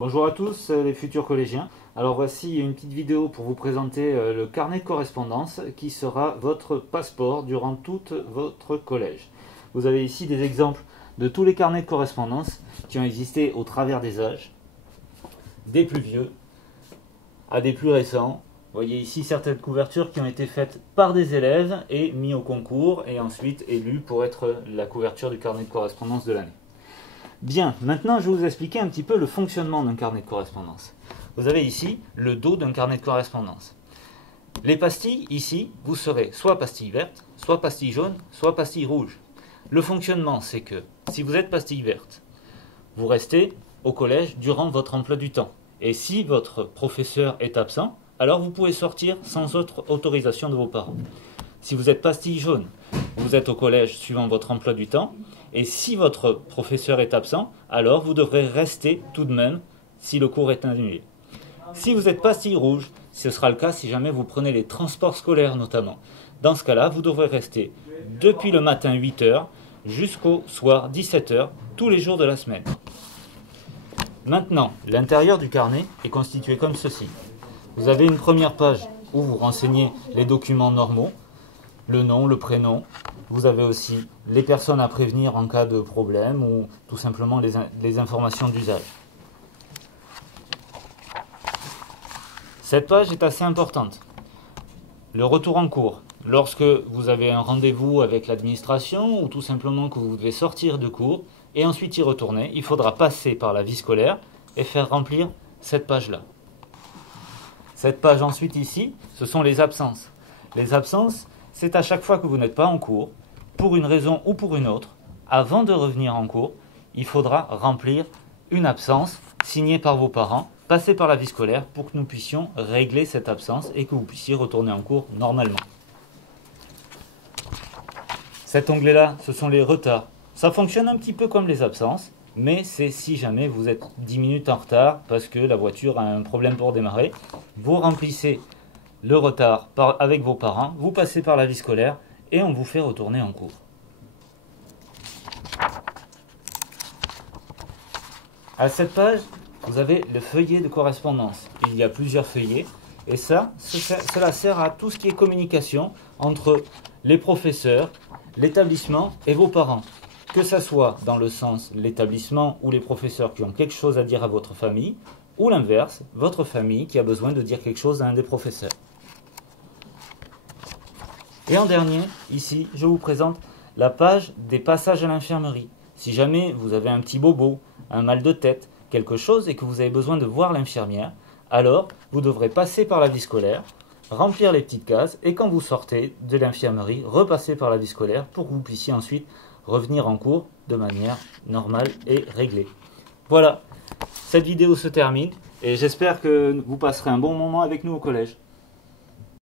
Bonjour à tous les futurs collégiens. Alors voici une petite vidéo pour vous présenter le carnet de correspondance qui sera votre passeport durant tout votre collège. Vous avez ici des exemples de tous les carnets de correspondance qui ont existé au travers des âges, des plus vieux à des plus récents. Vous voyez ici certaines couvertures qui ont été faites par des élèves et mis au concours et ensuite élues pour être la couverture du carnet de correspondance de l'année. Bien, maintenant je vais vous expliquer un petit peu le fonctionnement d'un carnet de correspondance. Vous avez ici le dos d'un carnet de correspondance. Les pastilles, ici, vous serez soit pastille verte, soit pastille jaune, soit pastille rouge. Le fonctionnement, c'est que si vous êtes pastille verte, vous restez au collège durant votre emploi du temps. Et si votre professeur est absent, alors vous pouvez sortir sans autre autorisation de vos parents. Si vous êtes pastille jaune, vous êtes au collège suivant votre emploi du temps. Et si votre professeur est absent, alors vous devrez rester tout de même si le cours est annulé. Si vous êtes pastille rouge, ce sera le cas si jamais vous prenez les transports scolaires notamment. Dans ce cas-là, vous devrez rester depuis le matin 8 h jusqu'au soir 17 h tous les jours de la semaine. Maintenant, l'intérieur du carnet est constitué comme ceci. Vous avez une première page où vous renseignez les documents normaux, le nom, le prénom. Vous avez aussi les personnes à prévenir en cas de problème ou tout simplement les informations d'usage. Cette page est assez importante. Le retour en cours. Lorsque vous avez un rendez-vous avec l'administration ou tout simplement que vous devez sortir de cours et ensuite y retourner, il faudra passer par la vie scolaire et faire remplir cette page-là. Cette page ensuite ici, ce sont les absences. Les absences, c'est à chaque fois que vous n'êtes pas en cours, pour une raison ou pour une autre, avant de revenir en cours, il faudra remplir une absence signée par vos parents, passer par la vie scolaire pour que nous puissions régler cette absence et que vous puissiez retourner en cours normalement. Cet onglet-là, ce sont les retards. Ça fonctionne un petit peu comme les absences, mais c'est si jamais vous êtes 10 minutes en retard parce que la voiture a un problème pour démarrer, vous remplissez le retard avec vos parents, vous passez par la vie scolaire et on vous fait retourner en cours. À cette page, vous avez le feuillet de correspondance. Il y a plusieurs feuillets et cela sert à tout ce qui est communication entre les professeurs, l'établissement et vos parents. Que ce soit dans le sens l'établissement ou les professeurs qui ont quelque chose à dire à votre famille, ou l'inverse, votre famille qui a besoin de dire quelque chose à un des professeurs. Et en dernier, ici, je vous présente la page des passages à l'infirmerie. Si jamais vous avez un petit bobo, un mal de tête, quelque chose et que vous avez besoin de voir l'infirmière, alors vous devrez passer par la vie scolaire, remplir les petites cases et quand vous sortez de l'infirmerie, repasser par la vie scolaire pour que vous puissiez ensuite revenir en cours de manière normale et réglée. Voilà, cette vidéo se termine et j'espère que vous passerez un bon moment avec nous au collège.